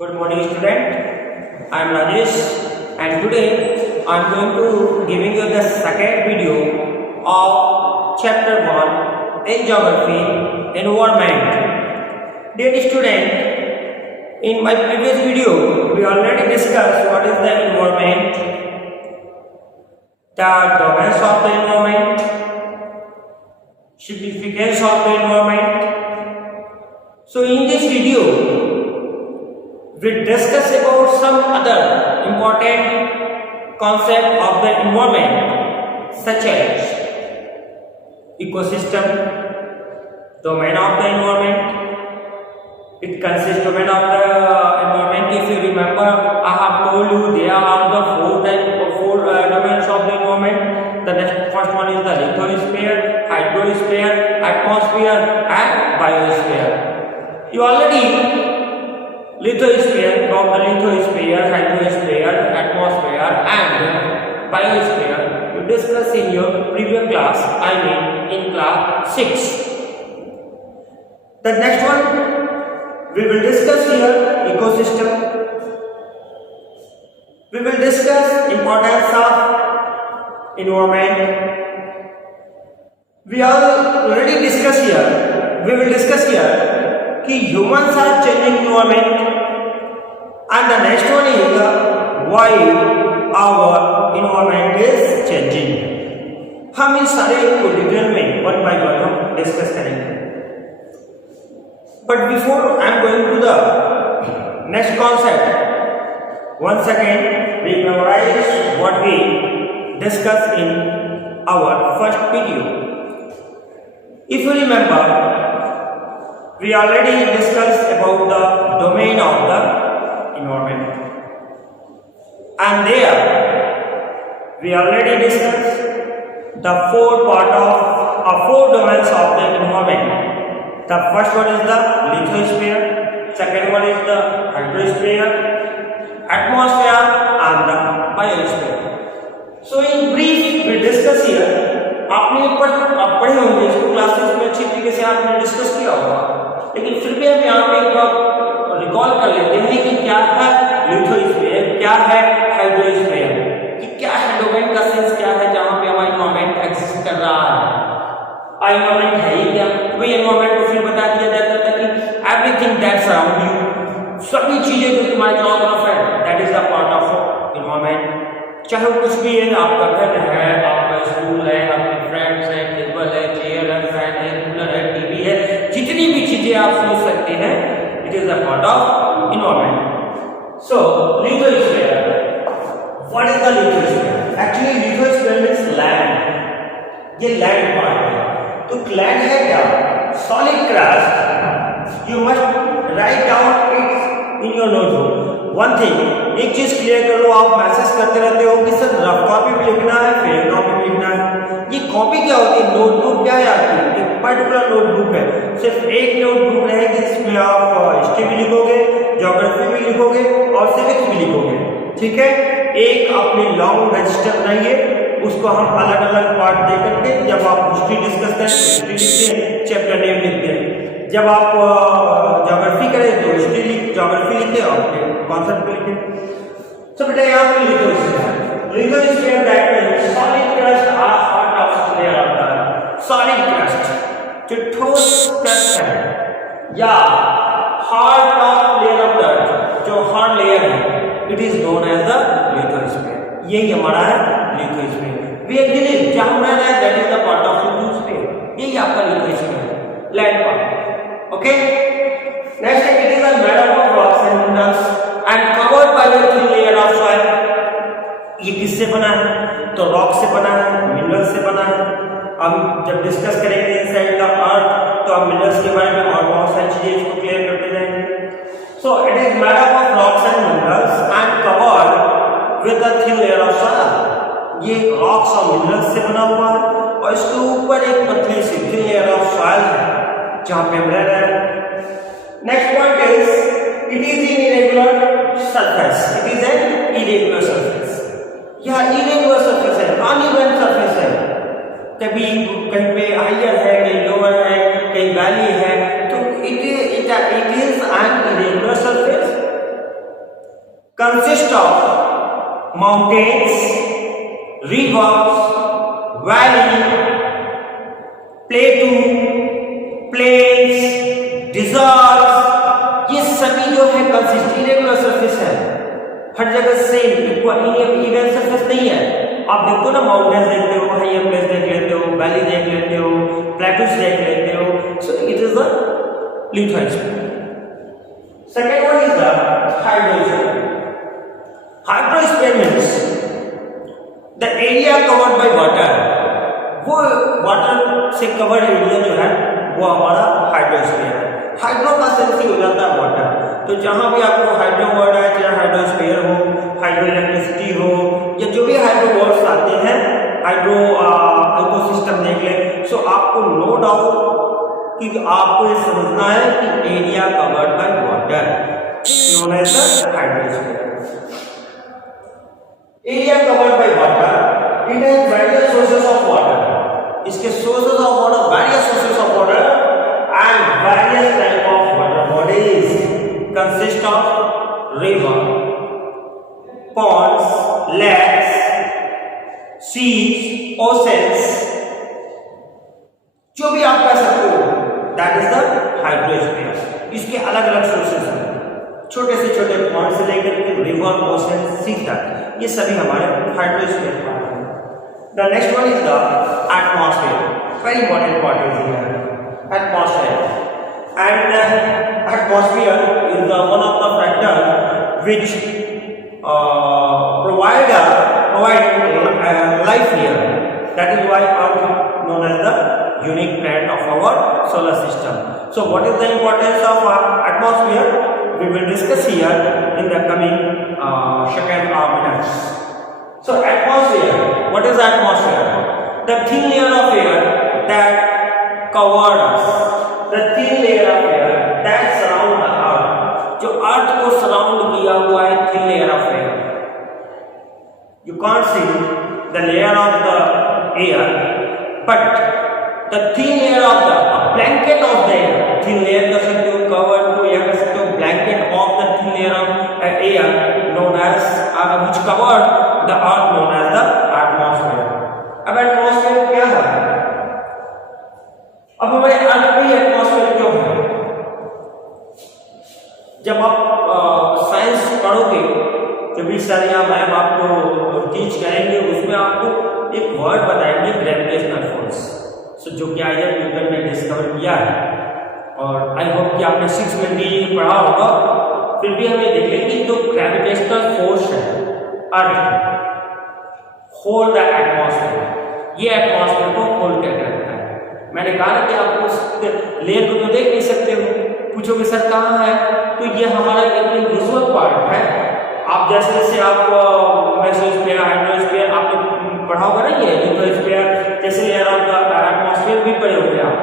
Good morning, student. I am Rajesh, and today I am going to giving you the second video of chapter 1 in geography, environment. Dear student, in my previous video we already discussed what is the environment, the domains of the environment, significance of the environment. So in this video we discuss about some other important concept of the environment, such as ecosystem, domain of the environment. It consists domain of the environment. If you remember, I have told you there are the four domains of the environment. The first one is the lithosphere, hydrosphere, atmosphere, and biosphere. You already lithosphere, about the lithosphere, hydrosphere, atmosphere, and biosphere you discussed in your previous class, I mean in class 6. The next one we will discuss here ecosystem. We will discuss importance of environment. We already discussed here. We will discuss here कि humans are changing environment, and the next one is why our environment is changing. हम इस सारे को detail में one by one हम discuss करेंगे. But before I am going to the next concept, once again we memorize what we discussed in our first video. If you remember, we already discussed about the domain of the environment, and there we already discussed the four domains of the environment. The first one is the lithosphere, second one is the hydrosphere, atmosphere, and the biosphere. So in brief we discuss here. आपने पढ़े होंगे इसको classes में अच्छी तरीके से आपने discuss किया होगा, लेकिन फिर भी हम यहाँ पे एक बार रिकॉल कर लेते हैं कि क्या है लिथोस्फीयर, क्या है हाइड्रोस्फीयर, कि क्या है डोमेन का सेंस क्या है जहाँ पे हमारा एनवायरनमेंट एग्जिस्ट कर रहा है. एनवायरनमेंट है ही क्या, वही एनवायरनमेंट को फिर बता दिया जाता था कि एवरीथिंग दैट्स अराउंड यू, सभी चीजें जो तुम्हारे चारों तरफ है, that is the part of environment. चाहे वो कुछ भी है, आपका घर है, आपका स्कूल है, आपके फ्रेंड्स हैं, टेबल है, चेयर है, फैन है, कूलर है, टीवी है, जितनी भी चीजें आप सोच सकते हैं, it is a part of environment. So lithosphere, what is the lithosphere? Actually lithosphere means land, ये लैंड पार्ट है. तो लैंड है क्या? Solid crust. You must write down it in your notebook. One thing, एक चीज clear कर लो, आप message करते रहते हो कि सर रफ कॉपी भी लिखना है, फेयर कॉपी भी लिखना है. ये कॉपी क्या होती है? नोटबुक क्या है आपकी? एक पर्टिकुलर नोटबुक है, सिर्फ एक नोटबुक रहेगी जिसमें आप हिस्ट्री भी लिखोगे, ज्योग्राफी भी लिखोगे और सिविक्स भी लिखोगे. ठीक है, एक अपनी लॉन्ग रजिस्टर बनाइए, उसको हम अलग अलग पार्ट दे करके जब आप हिस्ट्री डिस्कस करें हिस्ट्री लिखते हैं, चैप्टर नेम लिखते हैं. जब आप ज्योग्राफी करें तो हिस्ट्री ज्योग्राफी लिखे और कॉन्सेप्ट को लिखे. तो बेटा यहाँ पे lithosphere that means solid crust are part of layer of the solid crust, जो ठोस क्रस्ट है, या hard top layer of the जो हार्ड लेयर है, it is known as the lithosphere. यही हमारा है लिथोस्फीयर. वी एग्री जहां रह रहा है that is the part of lithosphere. यही आपका लिथोस्फीयर है, land part. Okay. Next, it is made up of rocks and minerals and covered by a thin layer of soil. ये किससे बना है? तो रॉक से बना है, मिनरल से बना है. हम जब डिस्कस करेंगे इनसाइड द अर्थ तो हम मिनरल्स के बारे में और बहुत सारी चीजें इसको क्लियर करते जाएंगे. So it is made up of rocks and minerals and covered with a thin layer of soil. ये रॉक्स और मिनरल्स से बना हुआ है और इसके ऊपर एक पतली सी thin layer of soil है जहां पे हम रह रहे हैं. Next point is it is in irregular surface. It is an irregular surface. यह इरेगुलर सरफेस है, अनइवन सरफेस है. कभी कहीं पे हाइयर है, कहीं लोअर है, कहीं वैली है, तो it is an irregular surface consist of mountains, rivers, valley, plateau, plains, deserts, ये सभी जो है कंसिस्ट इरेगुलर सरफेस है, हर जगह सेम इवन सरफेस नहीं है। आप देखो ना, माउंटेन्स देखते हो, हाइयर प्लेस देख लेते हो, वैली देख लेते हो, प्लेटूस देख लेते हो, so it is the lithosphere. Second one is the hydrosphere. Hydrosphere means the area covered by water. वो वाटर से कवर्ड एरिया जो है वो हमारा हाइड्रोस्फीयर है। हाइड्रो का सेंस ही हो जाता है वाटर, तो जहां भी आपको हाइड्रो वर्ड है, चाहे हाइड्रोस्फीयर हो, हाइड्रो इलेक्ट्रिसिटी हो, या जो भी हाइड्रो वर्ड्स आते हैं, हाइड्रो इकोसिस्टम देख ले, सो आपको नो डाउट कि आपको ये समझना है कि area covered by water known as the hydrosphere. Area covered by water, it has various sources of water. इसके sources of water, various sources of water and various type of water bodies consist of river, ponds, lakes, seas, oceans, जो भी आप कह सकते हो, that is the hydrosphere. इसके अलग अलग सोर्सेस हैं, छोटे से छोटे पॉन्ड से लेकर के रिवर, ओशन, सी तक, ये सभी हमारे हाइड्रोस्फीयर में आते हैं। The next one is the atmosphere. Very important part is here. Atmosphere, and atmosphere is the one of the factor which provide life here. That is why Earth known as the unique planet of our solar system. So what is the importance of atmosphere? We will discuss here in the coming second minutes. So atmosphere, what is atmosphere? The thin layer of air that covered us, the thin layer of air that surround the earth, जो अर्थ को surround किया हुआ है, thin layer of air. You can't see the layer of the air, but the thin layer of the blanket of the air, thin layer कह सकते हो, covered को या कह सकते हो blanket of the thin layer of air known as which covered the earth known as the atmosphere. अब atmosphere क्या है? अब हमारे अर्थ में एटमॉस्फेयर क्यों है? जब आप साइंस पढ़ोगे, कभी सर या मैम आपको टीच करेंगे, उसमें आपको एक वर्ड बताएंगे, ग्रेविटेशनल फोर्स। सो जो कि आइजैक न्यूटन ने डिस्कवर किया है, और आई होप कि आपने 6 में भी पढ़ा होगा, फिर भी हमें देखेंगे जो ग्रेविटेशनल फोर्स है अर्थ होल्ड द एटमॉस्फेयर, ये एटमॉस्फेयर को होल्ड करके रखता है। मैंने कहा कि आप उस लेयर को तो देख नहीं सकते हो, पूछोगे सर कहाँ है, तो ये हमारा एक विजुअल पार्ट है। आप जैसे जैसे आप मेसोस्फीयर, हाइड्रोस्फीयर आपने पढ़ा होगा ना, ये लिथोस्फीयर जैसे लेयर ऑफ द एटमॉस्फेयर भी पढ़े होंगे आप।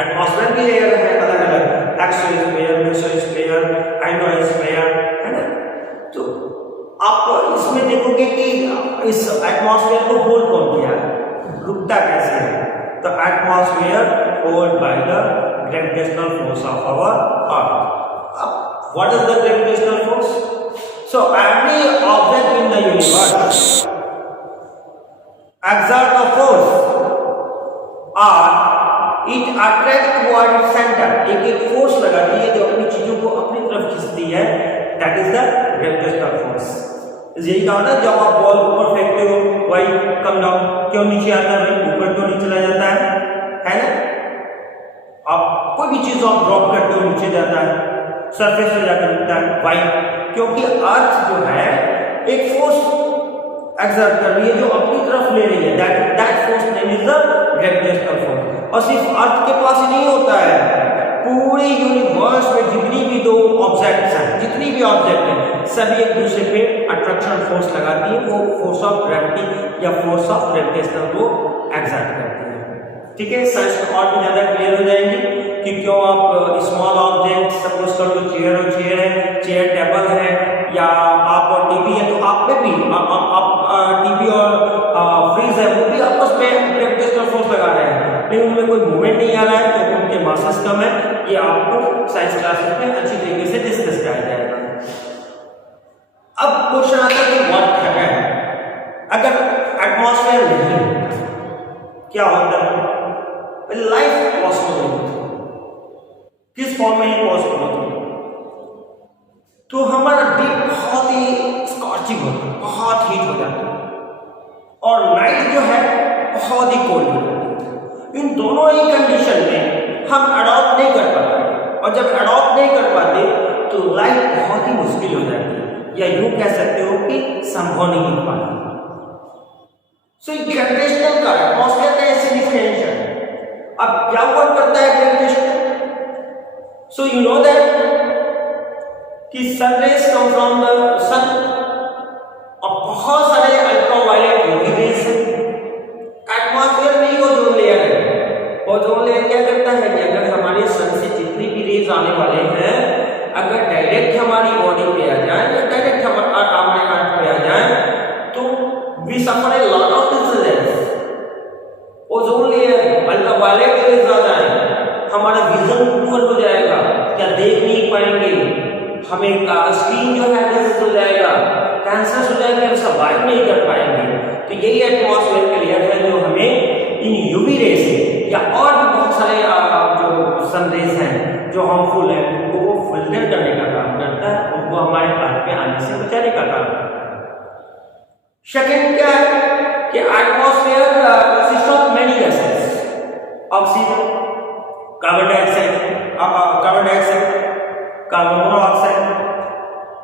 एटमॉस्फेयर भी लेयर है अलग अलग, एक्सोस्फीयर, मेसोस्फीयर, हाइड्रोस्फीयर, है ना। तो आप इसमें देखोगे कि इस एटमॉस्फेयर को होल्ड कौन किया है, रुकता कैसे है? The atmosphere held by the gravitational force of our Earth. What is the gravitational force? So every object in the universe exert a force, or it attracts toward its center. एक force लगाती है जो अपनी चीजों को अपनी तरफ खींचती है, that is the gravitational force. यही कहा ना, जब आप बॉल ऊपर फेंकते हो, वाई कम डाउन, क्यों नीचे आता है? ऊपर क्यों नहीं चला जाता है ना? आप कोई भी चीज आप ड्रॉप करते हो, नीचे जाता है, सरफेस पे जाकर रुकता है, वाई? क्योंकि अर्थ जो है एक फोर्स एक्सर्ट कर रही है जो अपनी तरफ ले रही है, that force name is the gravitational force. और सिर्फ अर्थ के पास ही नहीं होता है, पूरे यूनिवर्स में जितनी भी दो ऑब्जेक्ट्स हैं, जितनी भी ऑब्जेक्ट हैं, सभी एक दूसरे पे अट्रैक्शन फोर्स लगाती है, वो फोर्स ऑफ ग्रेविटी या फोर्स ऑफ ग्रेविटेशनल को एक्सर्ट करती है। ठीक है, साइंस और भी ज्यादा क्लियर हो जाएगी कि क्यों आप स्मॉल ऑब्जेक्ट, सपोज कर लो चेयर और चेयर है, चेयर टेबल है, या आप और टीवी है, तो आप में भी आप टीवी और फ्रीज है, वो भी आपस में ग्रेविटेशनल फोर्स लगा रहे हैं, लेकिन उनमें कोई मूवमेंट नहीं आ रहा है, तो उनके मासेस कम है। ये आपको साइंस क्लासेस में अच्छी तरीके से डिस्कस किया जाएगा। अब क्वेश्चन आता है कि व्हाट हैपन अगर एटमॉस्फेयर नहीं होता, क्या होता है? लाइफ पॉसिबल नहीं होती। किस फॉर्म में ही पॉसिबल होती? तो हमारा डे बहुत ही स्कॉचिंग होता है, बहुत हीट हो जाता है, और नाइट जो है बहुत ही कोल्ड हो जाती है। इन दोनों ही कंडीशन में हम अडॉप्ट नहीं कर पाते, और जब अडॉप्ट नहीं कर पाते तो लाइफ बहुत ही मुश्किल हो जाती है, या यूं कह सकते हो कि संभव नहीं हो पाती। सो ग्रेविटेशनल का एटमॉस्फेयर का ऐसे डिफरेंशियल अब क्या वर्क करता है gravitation? So you know that कि sun rays come from the sun, और बहुत सारे अल्ट्रावायलेट यूवी रेज हैं। एटमॉस्फेयर में ही ओजोन लेयर है। ओजोन लेयर क्या करता है कि अगर हमारे सन से जितनी भी रेज आने वाले हैं, अगर डायरेक्ट हमारी बॉडी पे आ जाए या डायरेक्ट हमारे अर्थ पे आ जाए, तो we suffer a lot of diseases. Ozone layer ultraviolet rays आ जाए, हमारा विजन पुअर हो जाएगा, क्या देख नहीं पाएंगे, हमें स्क्रीन जो है डिजीज हो जाएगा, कैंसर हो जाएगा, हम सर्वाइव नहीं कर पाएंगे। तो यही एटमॉस्फेयर का लेयर है जो हमें इन यूवी रेज से या और भी बहुत सारे जो सन रेज हैं जो हार्मफुल है, उनको वो फिल्टर करने का काम करता है, उनको हमारे अर्थ पे आने से बचाने का काम करता है। सेकंड क्या है कि atmosphere consist of many gases, oxygen, carbon dioxide, carbon monoxide,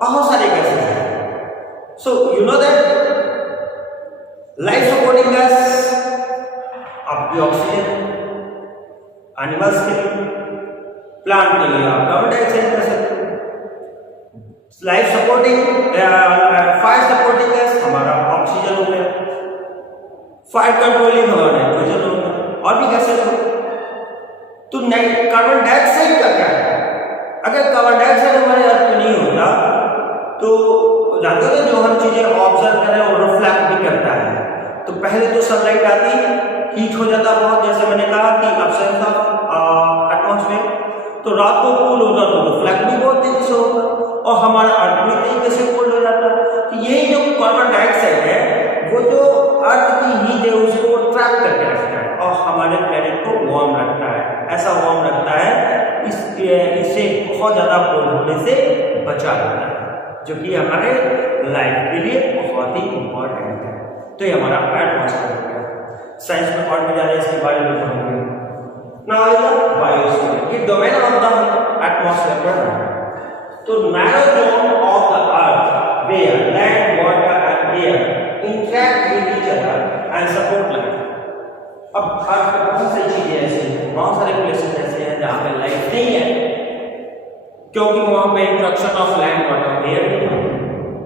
बहुत सारे गैसेस हैं। सो you know that life supporting gas आपकी ऑक्सीजन, एनिमल्स के लिए, प्लांट के लिए आप कार्बन डाइऑक्साइड कर सकते हो। Life supporting fire supporting gas हमारा ऑक्सीजन हो गया, फायर कंट्रोलिंग हमारा नाइट्रोजन हो गया, और भी गैसेस हो। तो कार्बन डाइऑक्साइड का क्या है? अगर कार्बन डाइऑक्साइड हमारे अर्थ में नहीं होता तो जानते हो जो हम चीजें ऑब्जर्व करें और रिफ्लेक्ट भी करता है। तो पहले तो सनलाइट आती, हीट हो जाता बहुत, जैसे मैंने कहा कि एब्सेंस ऑफ एटमॉस्फेयर, तो रात को कूल होता तो रिफ्लेक्ट भी बहुत तेजी से होता, और हमारा अर्थ भी तरीके से कोल्ड हो जाता। तो यही जो कार्बन डाइऑक्साइड है वो जो अर्थ की हीट है उसको ट्रैप करके रखता है और हमारे प्लेनेट को वार्म रखता है, ऐसा वार्म रखता है इससे बहुत ज्यादा कोल्ड होने से बचा रहता है, जो कि हमारे लाइफ के लिए बहुत ही इंपॉर्टेंट है। तो ये हमारा एटमॉस्फेयर है। साइंस में और भी जाने इसके बारे में पढ़ेंगे। नाउ बायोस्फीयर, ये डोमेन ऑफ द एटमॉस्फेयर पर है। तो narrow zone of the earth where land, water and air interact with each other and support life. अब अर्थ पर बहुत सारी चीजें ऐसी हैं, बहुत सारे प्लेसेस ऐसे हैं जहाँ पे लाइफ नहीं है, क्योंकि वहाँ पे interaction of land, water, air नहीं है।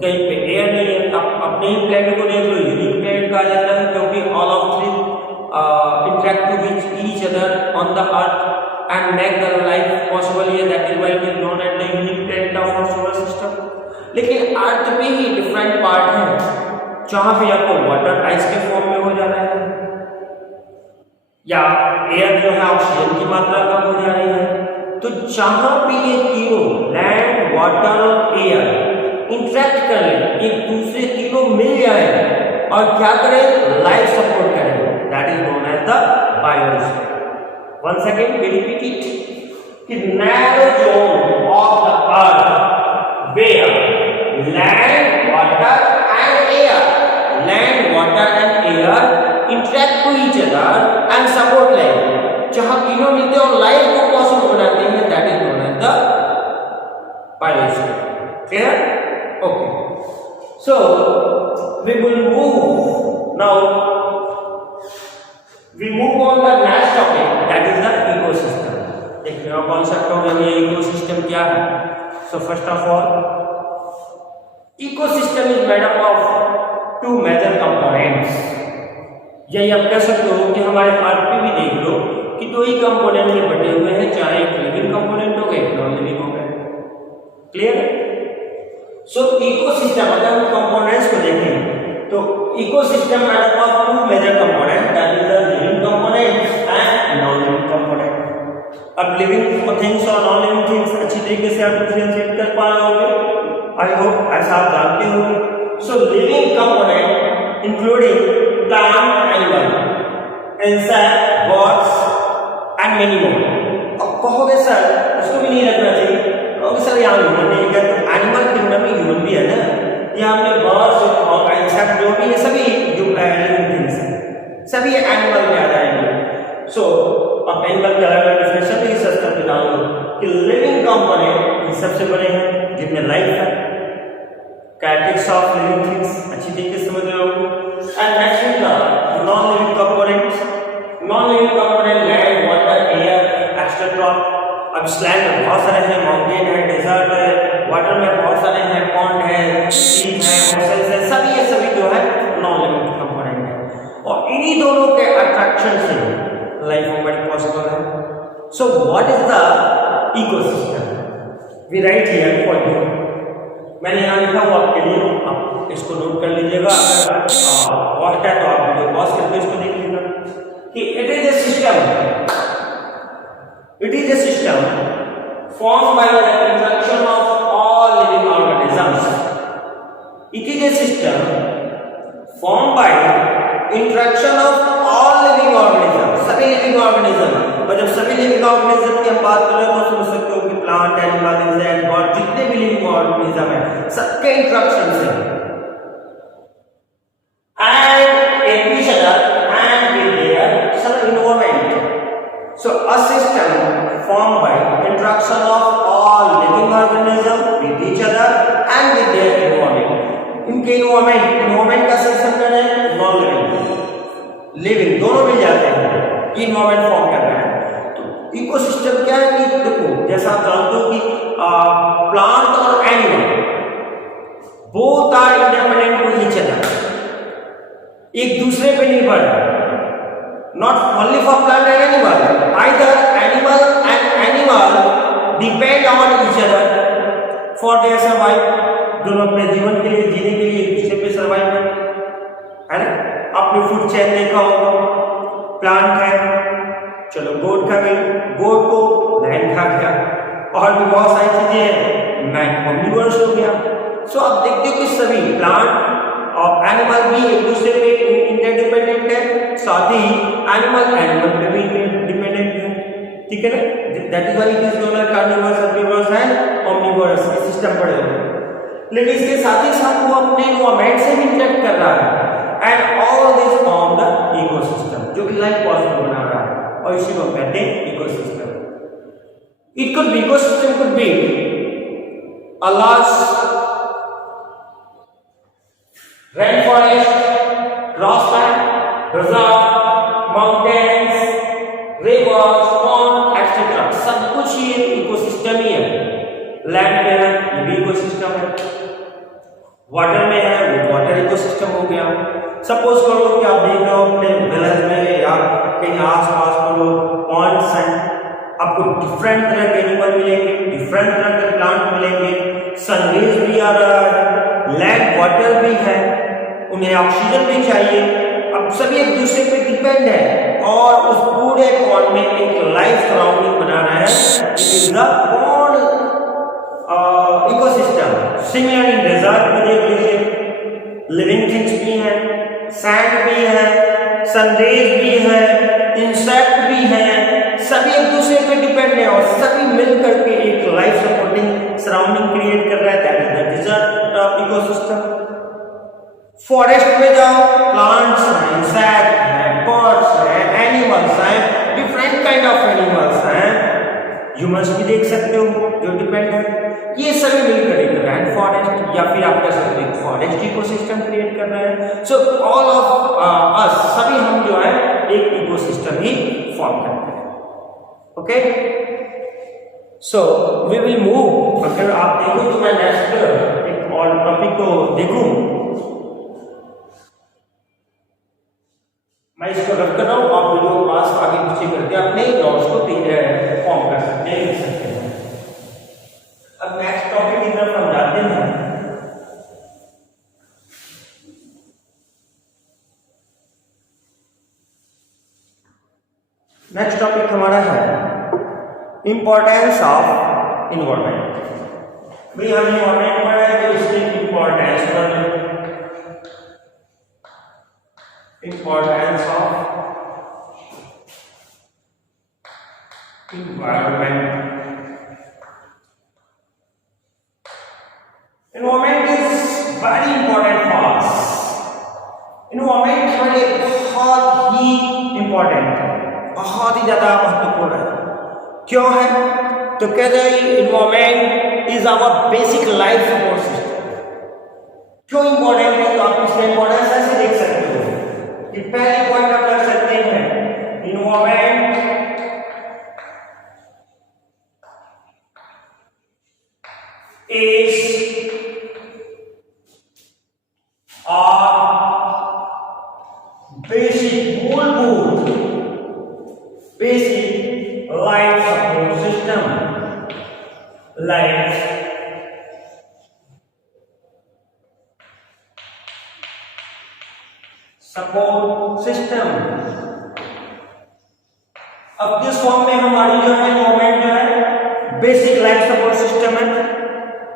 कहीं पे एयर नहीं है। अब अपने ही प्लेनेट को देख लो, यूनिक प्लेनेट कहा जाता है क्योंकि all of three interact with each other on the earth and make the life possible here, that is why we known at the unique planet of our solar system. लेकिन earth पे ही different part है जहाँ पे आपको water ice के form में हो जा रहा है, या एयर जो है ऑक्सीजन की मात्रा कम हो जा रही है। तो जहां पे ये तीनों लैंड, वाटर और एयर इंटरैक्ट कर ले, एक दूसरे तीनों मिल जाए और क्या करें, लाइफ सपोर्ट करें, that is known as the biosphere. Once again we repeat it कि narrow zone of the earth where land, water and air interact to each other and support life, जहां तीनों मिलते हैं और लाइफ को possible बनाते हैं, that is known as the biosphere. Clear? Okay, so we will move now. We move on the next topic, that is the ecosystem. एक नया कॉन्सेप्ट होगा, ये इकोसिस्टम क्या है? So first of all, ecosystem is made up of two major components. यही आप कह सकते हो कि हमारे अर्थ पे भी देख लो कि दो ही कंपोनेंट में बटे हुए हैं, चाहे एक लिविंग कंपोनेंट हो गया, एक नॉन लिविंग हो गया। क्लियर? सो इकोसिस्टम, अगर हम कंपोनेंट्स को देखें तो ecosystem made up of two major component, that is the living component and non living component. अब लिविंग थिंग्स और नॉन लिविंग थिंग्स अच्छी तरीके से आप डिफरेंशिएट कर पा रहे होंगे, आई होप ऐसा आप जानते हो। So living component including plant, animal, insect, birds and many more. अब कहोगे सर उसको भी नहीं रखना चाहिए, कहोगे सर यहाँ ह्यूमन नहीं लिखा, तो एनिमल किंगडम में ह्यूमन भी है ना, यहाँ हमने बर्ड्स और इंसेक्ट जो भी है सभी लिविंग थिंग्स हैं, सभी एनिमल में आ जाएंगे। सो अब एनिमल का अलग डिफिनेशन भी इस स्तर पे डालूंगा कि लिविंग कंपोनेंट ये सबसे बड़े हैं जिनमें लाइफ है, कैरेक्टरिस्टिक्स ऑफ लिविंग थिंग्स अच्छी तरीके से समझ रहे हो। And next is the non living components. Non living component land, water, air, etcetera. अब लैंड में बहुत सारे हैं, माउंटेन है, डेजर्ट है, वाटर में बहुत सारे हैं, पॉन्ड है, सी है, ओशंस है, सभी ये सभी जो है नॉन लिविंग कंपोनेंट है। और इन्हीं दोनों के अट्रैक्शन से लाइफ मूवमेंट पॉसिबल है। So what is the ecosystem? We write here for you, मैंने यहाँ लिखा हुआ आपके लिए, आप इसको नोट कर लीजिएगा। अगर कॉस्ट है तो आप वीडियो पॉज करके इसको देख लीजिएगा कि it is a system formed by the interaction of all living organisms. It is a system formed by interaction of all living organisms, सभी living organism। और जब सभी living organism की हम बात कर रहे हैं तो समझ सकते हो कि प्लांट, एनिमल, इंसेक्ट, बर्ड, जितने भी living organism है सबके इंटरेक्शन से and each other and with their some environment. So a system formed by interaction of all living organisms with each other and with their environment. इनके environment का system क्या है? Non living, living दोनों मिल जाते हैं, ये environment form कर रहा है। तो इकोसिस्टम क्या है कि देखो जैसा आप जानते हो कि प्लांट और animal both are independent to each other, एक दूसरे पे निर्भर है। Not only for plant and animal, either animal and animal depend on each other for their survive. दोनों अपने जीवन के लिए, जीने के लिए एक दूसरे पे सर्वाइव है ना। आपने फूड चेन देखा होगा, प्लांट है, चलो गोट खा गई, गोट को लैंड खा गया, और भी बहुत सारी चीजें हैं, मैन ऑम्निवोरस हो गया। सो आप देखते हो कि सभी प्लांट और एनिमल भी एक दूसरे पे इंटरडिपेंडेंट है, साथ ही एनिमल पे भी डिपेंडेंट है, ठीक है ना। That is why it is known as carnivorous, herbivorous and omnivorous के सिस्टम पड़े हुए हैं। लेकिन इसके साथ ही साथ वो अपने एनवायरनमेंट से भी इंटरेक्ट कर रहा है and all this form the ecosystem, जो कि लाइफ पॉसिबल बना रहा है, और इसी को कहते हैं ecosystem. It could be ecosystem could be a large rainforest, grassland, desert, mountains, rivers, pond, etc. सब कुछ ही एक इकोसिस्टम ही है। लैंड में है ये भी इकोसिस्टम है, वाटर में है वो वाटर इकोसिस्टम हो गया। सपोज करो कि आप देख रहे हो अपने विलेज में या कहीं आस-पास करो पॉन्ड्स हैं, आपको डिफरेंट तरह के एनिमल मिलेंगे, डिफरेंट तरह के प्लांट मिलेंगे, सनरेज भी आ रहा है, लैंड वाटर भी है, उन्हें ऑक्सीजन भी चाहिए। अब सभी एक दूसरे पे डिपेंड है और उस पूरे पॉन्ड में एक लाइफ सराउंडिंग बना रहा है, it is the pond ecosystem. Similar in desert में देख लीजिए, लिविंग थिंग्स भी हैं, सैंड भी है, सनरेज भी है, इंसेक्ट भी है, सभी एक दूसरे पे डिपेंड है और सभी मिल करके एक लाइफ सपोर्टिंग सराउंडिंग क्रिएट कर रहा है, that is the desert ecosystem. Forest में जाओ, प्लांट्स हैं, इंसेक्ट हैं, बर्ड्स हैं, एनिमल्स हैं, डिफरेंट काइंड ऑफ एनिमल्स हैं, ह्यूमंस भी देख सकते हो जो डिपेंड है, ये सभी मिलकर एक रैन फॉरेस्ट या फिर आप कह सकते हो फॉरेस्ट इकोसिस्टम क्रिएट कर रहे हैं। सो ऑल ऑफ अस, सभी हम जो है एक इकोसिस्टम ही फॉर्म करते हैं। Okay, so we will move. अगर आप देखो तो मैं नेक्स्ट एक और टॉपिक को देखूं, मैं इसको रख कर रहा हूँ, आप वीडियो पास आगे पीछे करके अपने नोट्स को फॉर्म कर सकते हैं, लिख सकते हैं। अब नेक्स्ट टॉपिक की तरफ हम जाते हैं। नेक्स्ट टॉपिक हमारा है इंपॉर्टेंस ऑफ इन्वायरमेंट। भाई हम इन्वायरमेंट पढ़ा है तो इसकी इंपॉर्टेंस पर importance of environment. Environment is very important for us. Environment हमारे बहुत ही important है, बहुत ही ज़्यादा महत्वपूर्ण है। क्यों है? तो कहते हैं environment is our basic life support system. क्यों important है? तो आप इसमें importance ऐसे देख सकते हो कि पहले पॉइंट आप रख सकते हैं environment is our basic मूलभूत basic life support system, life support system। अब किस फॉर्म में हमारी जो है एनवायरमेंट जो है बेसिक लाइफ सपोर्ट सिस्टम है।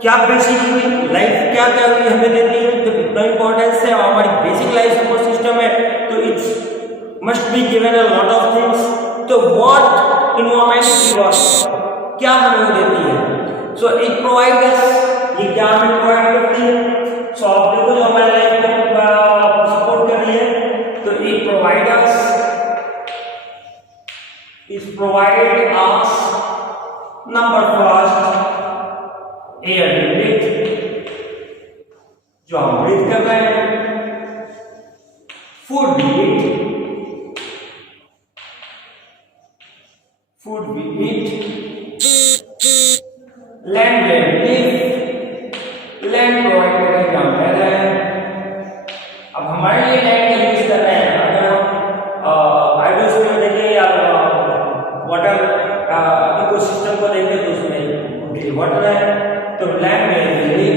क्या बेसिक हुई लाइफ क्या क्या हुई हमें देती है, तो इतना इंपॉर्टेंस है और हमारी बेसिक लाइफ सपोर्ट सिस्टम है तो it's must be given a lot of things. तो व्हाट एनवायरमेंट गिव अस, क्या हमें देती है? सो इट प्रोवाइड अस, ये क्या हमें प्रोवाइड करती है? सो आप देखो जो हमारी लाइफ को सपोर्ट कर रही है तो it provide us number first air breathe, जो हम ब्रीथ कर रहे हैं, food we eat, land where live, land provide करेंगे हम रह रहे हैं। अब हमारे लिए लैंड का यूज कर रहे हैं, अगर हम बायोस्फीयर में देखें या वाटर इकोसिस्टम को देखें तो उसमें वाटर है तो लैंड में लिव।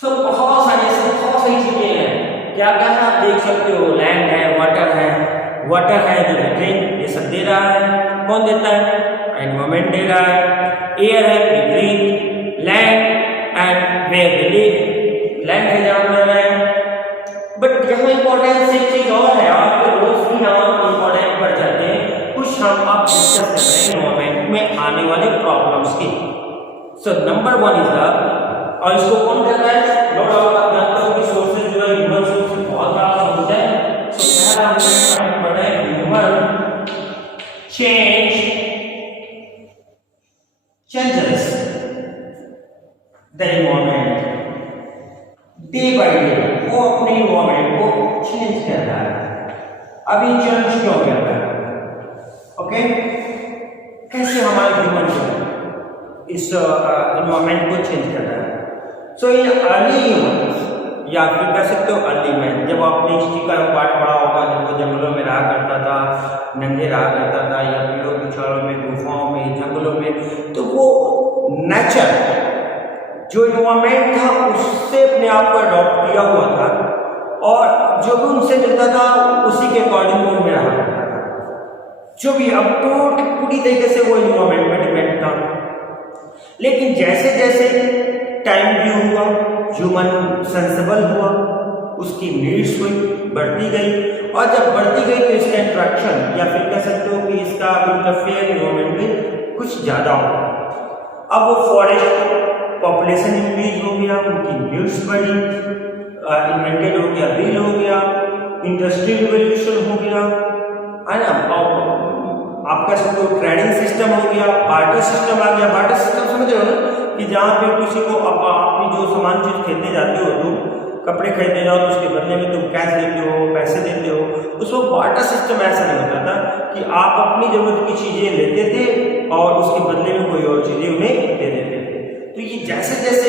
सो बहुत सारी चीजें हैं, क्या क्या है आप देख सकते हो, लैंड है, वाटर है जो ड्रिंक ये सब दे रहा है, कौन देता है? एनवायरमेंट दे रहा है। एयर है we breathe, land and where we live, land है जहाँ रह रहे हैं। बट यहाँ इंपॉर्टेंस एक चीज और है, आपके रोज भी हम इंपॉर्टेंट पढ़ जाते हैं, कुछ हम आप डिस्कस कर रहे हैं एनवायरमेंट में आने वाले प्रॉब्लम्स की। So number one is the, और इसको कौन कर रहा है? नो डाउट आप जानते हो कि सोर्सेज जो है ह्यूमन सोर्सेज बहुत बड़ा सोर्स है। सो पहला हमने पढ़ा है human changes the environment day by day, वो अपने एनवायरमेंट को चेंज कर रहा है। अभी चेंज क्यों कर रहा है? ओके, कैसे हमारे ह्यूमन जो है इस एनवायरमेंट को चेंज कर रहा है? सो इन अर्ली ह्यूमंस, या फिर कह सकते हो अर्ली मैन, जब आपने हिस्ट्री का पार्ट पढ़ा होगा, जब वो जंगलों में रहा करता था, नंगे रहा करता था, या पेड़ों की छालों में, गुफाओं में, जंगलों में, तो वो नेचर जो एनवायरमेंट था उससे अपने आप को अडॉप्ट किया हुआ था और जो भी उनसे मिलता था उसी के अकॉर्डिंग वो उनमें रहा करता था। जो भी अब तो पूरी तरीके से वो एनवायरमेंट में डिपेंड था। लेकिन जैसे जैसे टाइम भी हुआ, ह्यूमन सेंसिबल हुआ, उसकी नीड्स हुई, बढ़ती गई, और जब बढ़ती गई तो इसका इंटरेक्शन या फिर कह सकते हो कि इसका इंटरफेयर एनवायरमेंट में कुछ ज़्यादा हो। अब वो फॉरेस्ट पॉपुलेशन इंक्रीज हो गया, उनकी नीड्स बढ़ी, इन्वेंटेड हो गया, व्हील हो गया, इंडस्ट्रियल रिवोल्यूशन हो गया, है ना, आपका सब ट्रेडिंग सिस्टम हो गया, बार्टर सिस्टम आ गया। बार्टर सिस्टम समझ रहे हो ना, कि जहाँ पे किसी को अपनी जो सामान चीज खरीदने जाते हो, तुम कपड़े खरीदने जाओ तो उसके बदले में तुम कैश देते हो, पैसे देते हो। उसको बार्टर सिस्टम ऐसा नहीं होता था कि आप अपनी जरूरत की चीजें लेते थे और उसके बदले में कोई और चीजें उन्हें दे देते थे। तो ये जैसे जैसे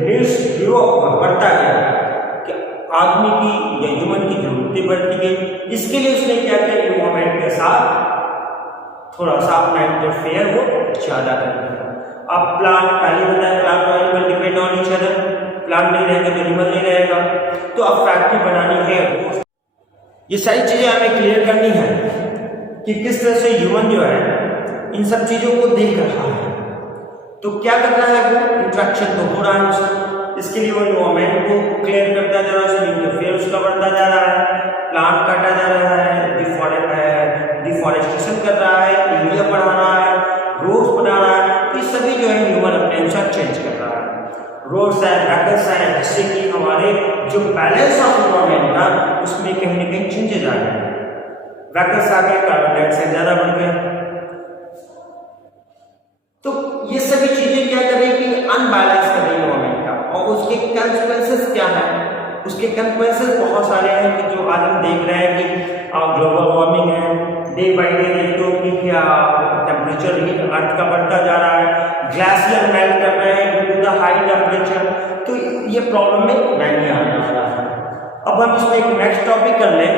नीड्स ग्रो बढ़ता गया कि आदमी की या ह्यूमन की जरूरतें बढ़ती गई, इसके लिए उसने क्या किया, एनवायरमेंट के साथ थोड़ा सा अपना इंटरफेयर वो ज्यादा कर दिया। अब प्लांट, पहले बताया प्लांट और animal depend on each other, plant नहीं रहेगा तो एनिमल नहीं रहेगा। तो अब फैक्ट्री बनानी है, ये सारी चीजें हमें क्लियर करनी है कि किस तरह से ह्यूमन जो है इन सब चीजों को देख रहा है। तो क्या कर रहा है वो, इंट्रैक्शन तो हो रहा है उसका, इसके लिए वो इन्वायरमेंट को क्लियर करता जा रहा है, उसमें इंटरफेयर उसका बढ़ता जा रहा है, प्लांट काटा जा रहा है, डिफॉरेस्टेशन कर रहा है, एरिया बढ़ा रहा है, रोड्स बना रहा है, ये सभी जो है ह्यूमन अपने अनुसार चेंज कर रहा है। रोड्स है, वैकल्स है, जिससे कि हमारे जो बैलेंस ऑफ इन्वायरमेंट था उसमें कहीं ना कहीं चेंजेज आ गए, वैकल्स आ गए, कार्बन डाइऑक्साइड ज्यादा बढ़ गया। तो ये सभी चीजें क्या कर रही है कि अनबैलेंस कर रही है इन्वायरमेंट का, और उसके कंसेक्वेंसेस क्या है, उसके कंसेक्वेंसेस बहुत सारे हैं कि जो आज हम देख रहे हैं कि ग्लोबल वार्मिंग है, डे बाय डे देखते हो कि क्या टेम्परेचर अर्थ का बढ़ता जा रहा है, ग्लेशियर मेल्ट कर रहे हैं due to the high temperature, तो ये प्रॉब्लम में नहीं आने वाला है। अब हम इसमें एक नेक्स्ट टॉपिक कर लें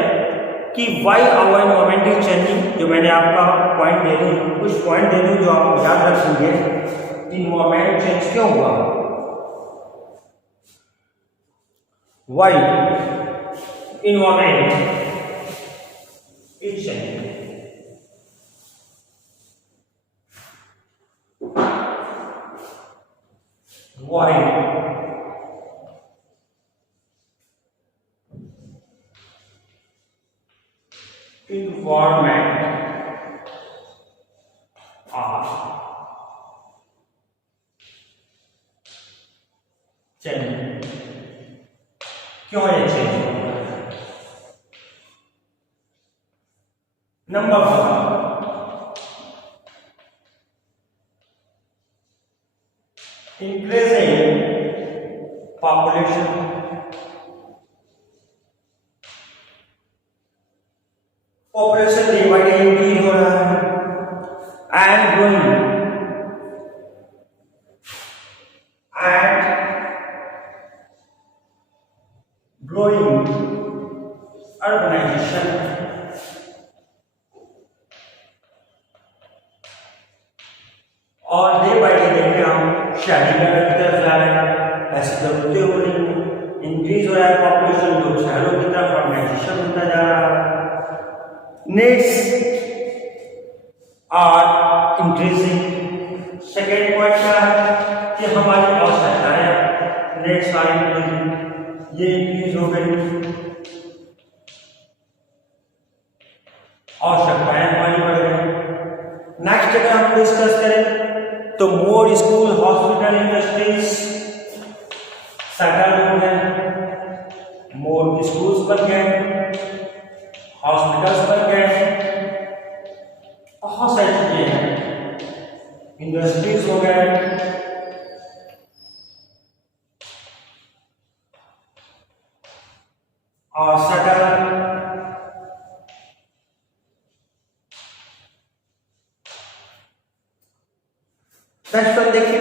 कि why our environment is changing, जो मैंने आपका पॉइंट दे दूं, कुछ पॉइंट दे दूं जो आप याद रखेंगे कि इन्वायरमेंट चेंज क्यों हुआ, why environment is changing. Why environment are changing? क्यों ये चेंज हो रहा है? Number 1, increasing population, population day by day increase हो रहा है, एंड ग्रोइंग अर्बनाइजेशन, और डे बाय डे देखते हैं हम शहरीकरण की तरफ जा रहे हैं, ऐसी जरूरतें हो रही हैं, इंक्रीज हो रहा है पॉपुलेशन, जो शहरों की तरफ अर्बनाइजेशन होता जा रहा है, needs are increasing. Second point क्या है कि हमारी आवश्यकताएं, नीड्स आर इंक्रीजिंग, ये इंक्रीज हो गई, आवश्यकताएं हमारी बढ़ गई। नेक्स्ट अगर हम डिस्कस करें तो मोर स्कूल, हॉस्पिटल, इंडस्ट्रीज सेटल हो गए, मोर स्कूल्स बन गए, हॉस्पिटल्स बन गए, बहुत सारी चीजें हैं, इंडस्ट्रीज हो गए, और सेटल। नेक्स्ट पर देखिए,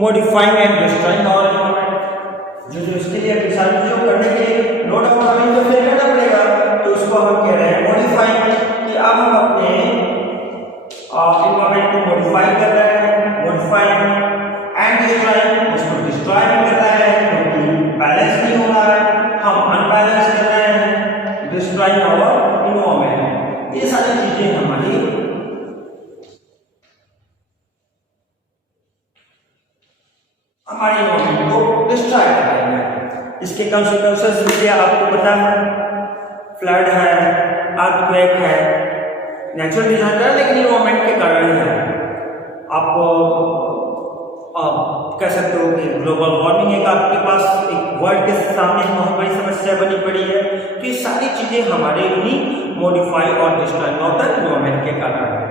modifying and destroying our environment, जो इसके लिए सारी चीजों को करने के लिए नो डाउट हमें तो फिर करना पड़ेगा, तो उसको हम कह रहे हैं मॉडिफाइंग, कि अब हम अपने एनवायरनमेंट को मॉडिफाई कर रहे हैं, मॉडिफाइंग एंड डिस्ट्रॉइंग, उसको डिस्ट्रॉय भी कर रहे हैं क्योंकि बैलेंस नहीं हो रहा है, हम अनबैलेंस कर रहे हैं, डिस्ट्रॉइंग आवर एनवायरनमेंट, ये सारी चीजें हमारी एनवायरनमेंट को डिस्ट्रॉय कर रहे हैं। इसके कंसेक्वेंसेस मुझे आपको पता है, फ्लड है, अर्थक्वेक है, नेचुरल डिजास्टर, लेकिन एनवायरनमेंट के कारण है। आप कह सकते हो कि ग्लोबल वार्मिंग एक आपके पास एक वर्ल्ड के सामने बहुत बड़ी समस्या बनी पड़ी है, तो ये सारी चीजें हमारे ही मॉडिफाई और डिस्ट्रॉय ऑफ द एनवायरनमेंट के कारण है।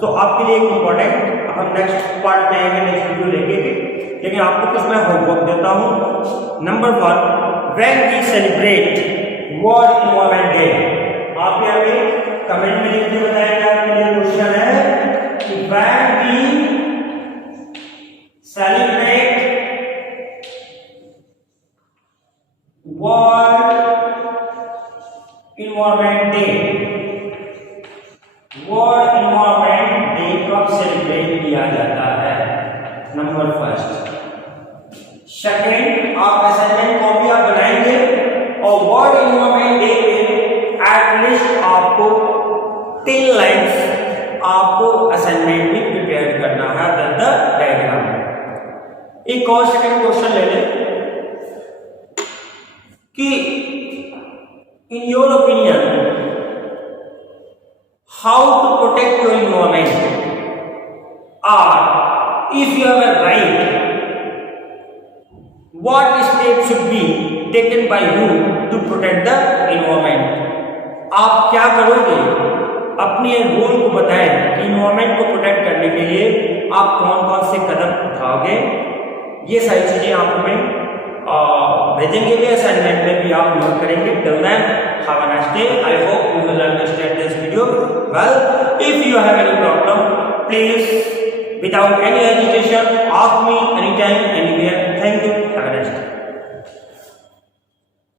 तो आपके लिए एक इम्पोर्टेंट, हम नेक्स्ट पार्ट में आएंगे, नेक्स्ट वीडियो लेंगे, लेकिन आपको कुछ मैं होमवर्क देता हूं। Number 1, when we celebrate World Environment Day, आप यहाँ पे कमेंट में लिख के बताएंगे। आपके लिए क्वेश्चन है कि when we celebrate World Environment Day, World Environment Day कब सेलिब्रेट किया जाता है? नंबर 1। सेकेंड, आप असाइनमेंट कॉपी आप बनाएंगे और वर्ल्ड एनवायरनमेंट डे पे एटलीस्ट आपको 3 लाइन्स आपको असाइनमेंट में प्रिपेयर करना है विद द डायग्राम। एक और सेकंड क्वेश्चन ले लें कि in your opinion how to protect your environment, और if you have a right what steps should be taken by you to protect the environment। आप क्या करोगे, अपने रोल को बताएं कि इन्वायरमेंट को प्रोटेक्ट करने के लिए आप कौन कौन से कदम उठाओगे। ये सारी चीजें आप हमें भेजेंगे भी, असाइनमेंट में भी आप नोट करेंगे। Till then have a nice day. I hope you will understand this video well. If you have any problem please without any hesitation ask me anytime anywhere। Thank you।